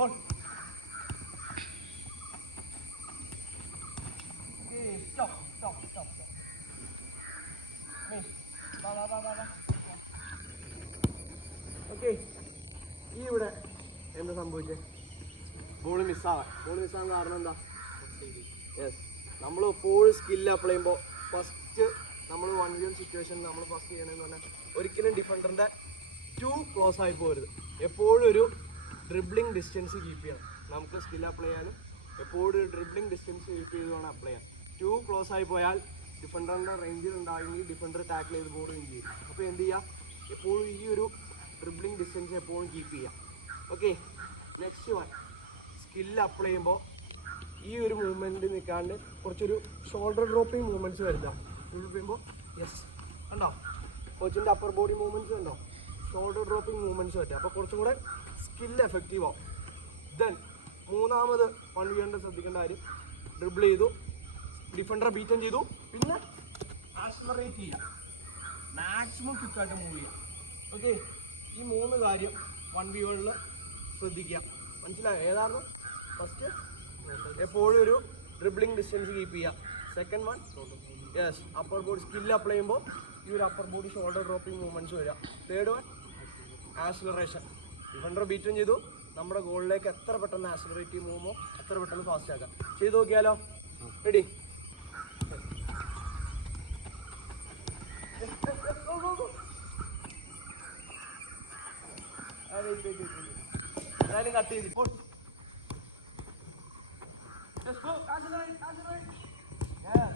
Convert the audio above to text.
ball. Okay, stop. Okay, ഇവിടെ എന്താ സംഭവിച്ചത്? ബോൾ മിസ്സാകാൻ കാരണം എന്താ? യെസ്, നമ്മൾ എപ്പോഴും സ്കില്ല് അപ്ലൈ ചെയ്യുമ്പോൾ ഫസ്റ്റ് നമ്മൾ 1v1 സിറ്റുവേഷൻ നമ്മൾ ഫസ്റ്റ് ചെയ്യണമെന്ന് പറഞ്ഞാൽ ഒരിക്കലും ഡിഫൻഡറിൻ്റെ ടു ക്ലോസ് ആയി പോകരുത്. എപ്പോഴും ഒരു ഡ്രിബ്ലിംഗ് ഡിസ്റ്റൻസ് കീപ്പ് ചെയ്യണം. നമുക്ക് സ്കിൽ അപ്ലൈ ചെയ്യാനും എപ്പോഴും ഒരു ഡ്രിബ്ലിംഗ് ഡിസ്റ്റൻസ് കീപ്പ് ചെയ്ത് വേണം അപ്ലൈ ചെയ്യാൻ. ടു ക്ലോസ് ആയി പോയാൽ ഡിഫൻഡറിൻ്റെ റേഞ്ചിൽ ഉണ്ടായെങ്കിൽ ഡിഫൻഡർ ടാക്കിൾ ചെയ്ത് ബോൾ വിൻ ചെയ്യും. അപ്പോൾ എന്ത് ചെയ്യുക, എപ്പോഴും ഈ ഒരു ഡ്രിബ്ലിംഗ് ഡിസ്റ്റൻസ് എപ്പോഴും കീപ്പ് ചെയ്യുക. Okay, next one, skill apply ചെയ്യുമ്പോൾ ഈ ഒരു മൂവ്മെൻറ്റ് നിൽക്കാണ്ട് കുറച്ചൊരു ഷോൾഡർ ഡ്രോപ്പിംഗ് മൂവ്മെൻറ്റ്സ് വരുന്ന ഡ്രിബിൾ ചെയ്യുമ്പോൾ. യെസ്, കണ്ടോ കോച്ചിൻ്റെ അപ്പർ ബോഡി മൂവ്മെൻറ്റ്സ് കണ്ടോ, ഷോൾഡർ ഡ്രോപ്പിംഗ് മൂവ്മെൻറ്റ്സ് പറ്റും. അപ്പോൾ കുറച്ചും കൂടെ സ്കില്ല് എഫക്റ്റീവ് ആവും. ദെൻ മൂന്നാമത് 1v1 ശ്രദ്ധിക്കേണ്ട കാര്യം, ഡ്രിബിൾ ചെയ്തു, ഡിഫൻഡറെ ബീറ്റൻ ചെയ്തു, പിന്നെ ആക്സലറേറ്റ് ചെയ്യുക, മാക്സിമം ക്വിക്കായിട്ട് മൂവ് ചെയ്യുക. ഓക്കെ, ഈ 3 കാര്യം 1v1 ശ്രദ്ധിക്കുക. മനസ്സിലായോ? ഏതാണ്? ഫസ്റ്റ് എപ്പോഴും ഒരു ഡ്രിബ്ലിംഗ് ഡിസ്റ്റൻസ് കീപ്പ് ചെയ്യുക. Second one, yes, upper body skill apply ചെയ്യുമ്പോൾ ഈ ഒരു upper body shoulder dropping movements വരിക. Third one, acceleration. ഡിഫൻഡർ ബീറ്റും ചെയ്തു, നമ്മുടെ ഗോളിലേക്ക് എത്ര പെട്ടെന്ന് ആക്സിലറേറ്റ് ചെയ്യുമ്പോൾ അത്ര പെട്ടെന്ന് ഫാസ്റ്റ് ആക്കാം. ചെയ്ത് നോക്കിയാലോ? റെഡി? എന്തായാലും cut ചെയ്തിപ്പോൾ Let's go, accelerate. Yeah.